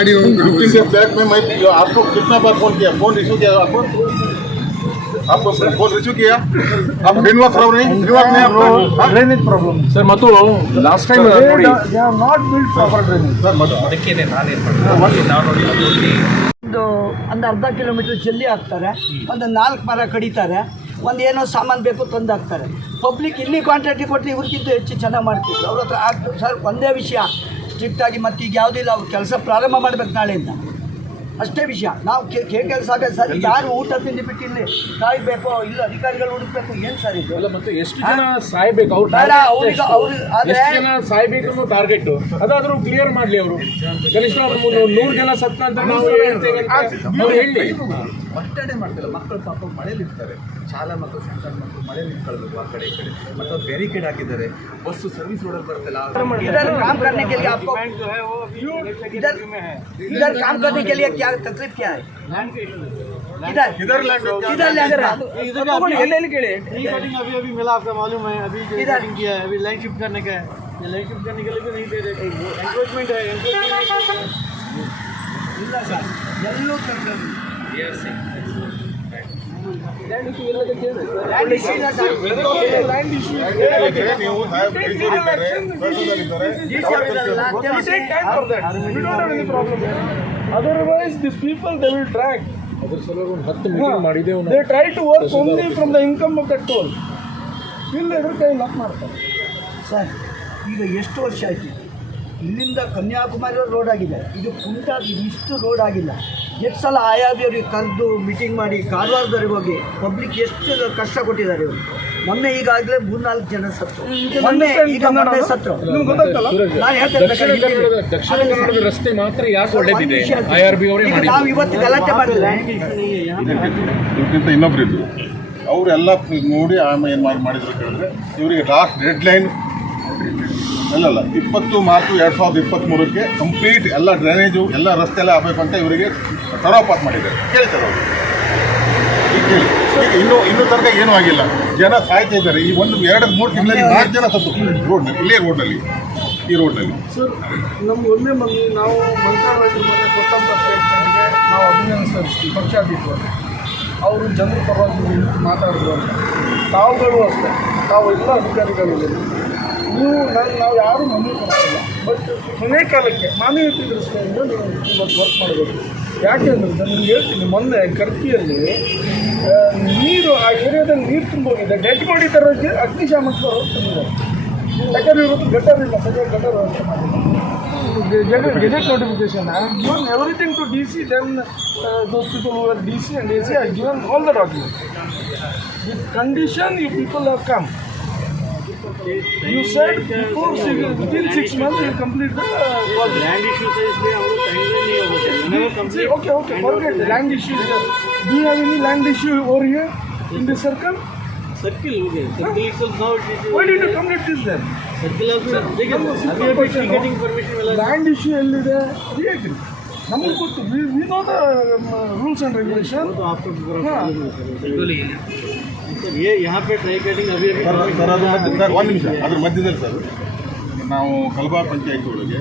गाड़ी fifteen days back में मैं आपको कितना बार फोन किया फोन रिसीव किया आपको आपको फोन रिसीव किया आप श्रीनिवास राव नहीं श्रीनिवास नहीं आपको हाँ? ಡ್ರೈನೇಜ್ ಪ್ರಾಬ್ಲಮ್ ಸರ್ ಮತ್ತು ಲಾಸ್ಟ್ ಟೈಮ್ ನೋಡಿ they are not build proper drainage sir मत ಅದಕ್ಕೇನೆ ನಾನೇನು ಮಾಡ್ತೀನಿ ನಾವು ನೋಡಿ ಅದು ಇಲ್ಲಿ ಒಂದು ಒಂದು ಅರ್ಧ ಕಿಲೋಮೀಟ್ರ್ ಜಲ್ಲಿ ಹಾಕ್ತಾರೆ ಒಂದು ನಾಲ್ಕು ಮರ ಕಡಿತಾರೆ ಒಂದು ಏನೋ ಸಾಮಾನು ಬೇಕು ತಂದು ಹಾಕ್ತಾರೆ ಪಬ್ಲಿಕ್ ಇಲ್ಲಿ ಕಾಂಟ್ರಾಕ್ಟ್ ಕೊಟ್ಟರೆ ಇವ್ರಿಗಿಂತ ಹೆಚ್ಚು ಚೆನ್ನಾಗಿ ಮಾಡ್ತಿದ್ರು ಅವ್ರ ಹತ್ರ ಆಗ್ತದೆ ಸರ್ ಒಂದೇ ವಿಷಯ ಸ್ಟ್ರಿಕ್ಟಾಗಿ ಮತ್ತೆ ಈಗ ಯಾವುದಿಲ್ಲ ಅವ್ರು ಕೆಲಸ ಪ್ರಾರಂಭ ಮಾಡ್ಬೇಕು ನಾಳೆಯಿಂದ. ಅಷ್ಟೇ ವಿಷಯ. ನಾವು ಕೆ ಕೆಲಸ ಆಗೋದು ಸರ್ ಯಾರು ಊಟ ತಿಂಡಿ ಬಿಟ್ಟು ಇಲ್ಲಿ ಕಾಯ್ಬೇಕು ಇಲ್ಲ ಅಧಿಕಾರಿಗಳು ಹುಡುಕ್ಬೇಕು ಏನು ಸರ್ ಇದು? ಅಲ್ಲ ಮತ್ತೆ ಎಷ್ಟು ಜನ ಸಾಯ್ಬೇಕು? ಅವ್ರು ಅವ್ರಿಗೆ- ಅವ್ರು ಆದ್ರೆ- ಎಷ್ಟು ಜನ ಸಾಯ್ಬೇಕು ಟಾರ್ಗೆಟ್ ಅದಾದರೂ ಕ್ಲಿಯರ್ ಮಾಡಲಿ ಅವರು. ಕನಿಷ್ಠ ಅವ್ರು ನೂರು ಜನ ಸತ್ತ ಅಂತ ನಾವು ಹೇಳ್ತೇವೆ ಅವ್ರು ಹೇಳಿ. ಒತ್ತಡೆ ಮಾಡ್ತಿಲ್ಲ ಮಕ್ಕಳು ಪಾಪ ಮಳೆಯಲ್ಲಿ ಇರ್ತಾರೆ ಶಾಲಾ ಮಕ್ಕಳು ಸಣ್ಣ ಸಣ್ಣ ಮಕ್ಕಳು ಮಳೆಯಲ್ಲಿ ನಿಂತ್ಕೊಳ್ಬೇಕು ಆ ಕಡೆ ಈ ಕಡೆ ಮತ್ತು ಅವ್ರು ಬ್ಯಾರಿಕೇಡ್ ಹಾಕಿದ್ದಾರೆ ಬಸ್ಸು ಸರ್ವಿಸ್ ರೋಡಲ್ಲಿ ಬರ್ತಿಲ್ಲ इधर काम करने के लिए आपको इधर इधर काम करने के लिए क्या तकलीफ क्या है इधर इधर लैंड इधर लैंड ट्री कटिंग अभी अभी मिला आपका मालूम है अभी जो इधर। कटिंग किया है अभी लाइन शिफ्ट करने का है ये लाइन शिफ्ट करने के लिए भी नहीं दे रहे एंक्रोचमेंट है encroachment ಇಲ್ಲ ಸರ್ ಎಲ್ಲೂ ತಕ್ಕಂಗೆ. land issue land issue other people they will track they try to work from the income of the toll ಕೈ ಲಾಕ್ ಮಾಡ್ತಾರೆ. ಸರ್ ಈಗ ಎಷ್ಟು ವರ್ಷ ಆಯ್ತು? ಇಲ್ಲಿಂದ ಕನ್ಯಾಕುಮಾರಿ ರೋಡ್ ಆಗಿದೆ. ಇದು ಕುಂಟಾ ಇದು ಇಷ್ಟು ರೋಡ್ ಆಗಿಲ್ಲ. ಎಷ್ಟು ಸಲ ಆಯಾದಿಯವ್ರಿಗೆ ಕರೆದು ಮೀಟಿಂಗ್ ಮಾಡಿ ಕಾರವಾರದವ್ರಿಗೆ ಹೋಗಿ ಪಬ್ಲಿಕ್ ಎಷ್ಟು ಕಷ್ಟ ಕೊಟ್ಟಿದ್ದಾರೆ ಇವರು. ಮೊನ್ನೆ ಈಗಾಗಲೇ ಮೂರ್ನಾಲ್ಕು ಜನ ಸತ್ತು ಮೊನ್ನೆ ಈಗ ಮೊನ್ನೆ ಸತ್ತು ನಾನು ಹೇಳ್ತೇನೆ ಕನ್ನಡದ ರಸ್ತೆ ಮಾತ್ರ ಯಾಕೆ ಒಳ್ಳೆದಿದೆ? ನಾವು ಇವತ್ತು ಗಲಾಟೆ ಮಾಡಿದ್ರೆ ಇನ್ನೊಬ್ರು ಅವರೆಲ್ಲ ನೋಡಿ ಆಮೇಲೆ ಏನು ಮಾಡಿ ಮಾಡಿದ್ರು ಕೇಳಿದ್ರೆ ಇವರಿಗೆ ಲಾಸ್ಟ್ ಡೆಡ್ ಲೈನ್ ಅಲ್ಲಲ್ಲ, ಇಪ್ಪತ್ತು ಮಾರ್ಚ್ ಎರಡು ಸಾವಿರದ ಇಪ್ಪತ್ತ್ಮೂರಕ್ಕೆ ಕಂಪ್ಲೀಟ್ ಎಲ್ಲ ಡ್ರೈನೇಜು ಎಲ್ಲ ರಸ್ತೆ ಎಲ್ಲ ಆಗಬೇಕು ಅಂತ ಇವರಿಗೆ ತರೋಪಾತ್ ಮಾಡಿದ್ದಾರೆ. ಕೇಳ್ತಾರೆ ಅವರು. ಈಗ ಈಗ ಇನ್ನೂ ಇನ್ನೂ ತನಕ ಏನೂ ಆಗಿಲ್ಲ. ಜನ ಸಾಯ್ತಾ ಇದ್ದಾರೆ. ಈ ಒಂದು ಎರಡು, ಮೂರು ತಿಂಗಳಲ್ಲಿ ನಾಲ್ಕು ಜನ ಸತ್ತು. ರೋಡ್ ಇಲ್ಲೇ ರೋಡ್ನಲ್ಲಿ, ಈ ರೋಡ್ನಲ್ಲಿ. ಸರ್, ನಮ್ಗೆ ಒಂದೇ ಮಂದಿ ನಾವು ಮಂತ್ರಾಲಯದ ಮನೆ ಕೊಟ್ಟಂಥ ಸ್ಟೇಟ್ಮೆಂಟ್ಗೆ ನಾವು ಪಕ್ಷ ಪಕ್ಷಾತೀತವಾಗಿ. ಅವರು ಜನರ ಪರವಾಗಿ ಮಾತಾಡಿದ್ರು ಅಂತ. ತಾವುಗಳು ಅಷ್ಟೇ. ತಾವು ಎಲ್ಲ ಅಧಿಕಾರಿಗಳು ನೀವು ನಾನು ನಾವು ಯಾರೂ ಮನವಿ ಕೊಡ್ತಿಲ್ಲ ಬಟ್ ಕೊನೆ ಕಾಲಕ್ಕೆ ಮಾನವೀಯತೆ ದೃಷ್ಟಿಯಿಂದ ನೀವು ಇವತ್ತು ವರ್ಕ್ ಮಾಡಬೇಕು. ಯಾಕೆಂದ್ರೆ ನಾನು ಹೇಳ್ತೀನಿ, ಮೊನ್ನೆ ಕರ್ಪಿಯಲ್ಲಿ ನೀರು ಆ ಏರಿಯಾದಲ್ಲಿ ನೀರು ತುಂಬೋಗಿದೆ. ಡೆಡ್ ಬಾಡಿ ತರೋಕ್ಕೆ ಅಗ್ನಿಶಾಮಕ ತಂದಿದ್ದಾರೆ ಯಾಕಂದ್ರೆ ಇವತ್ತು ಗಟರ್ ಇಲ್ಲ, ಸರಿಯಾಗಿ ಗಟರ್ ವ್ಯವಸ್ಥೆ ಮಾಡಿಲ್ಲ. Gazette notification given everything to D C then those people who D C and A C I given all the document with condition you people have come You said before six, within six months you complete the project. Land issues is we there. Our time is there. Okay, okay. Forget the land issues. Do you have any land issue over here in the circle? Circle, okay. Circle itself now it is. Why did you complete this then? Circle also. Take it. Getting permission. Land issue ಎಲ್ಲಿದೆ ಹೇಗೆ ನಮಗೆ ಗೊತ್ತು we know the rules and regulation after sir sir ಅದು ಮಧ್ಯ sir ಒಂದು ನಿಮಿಷ. ಅದ್ರ ಮಧ್ಯದಲ್ಲಿ ಸರ್ ನಾವು ಕಲಬಾ ಪಂಚಾಯತಿ ಒಳಗೆ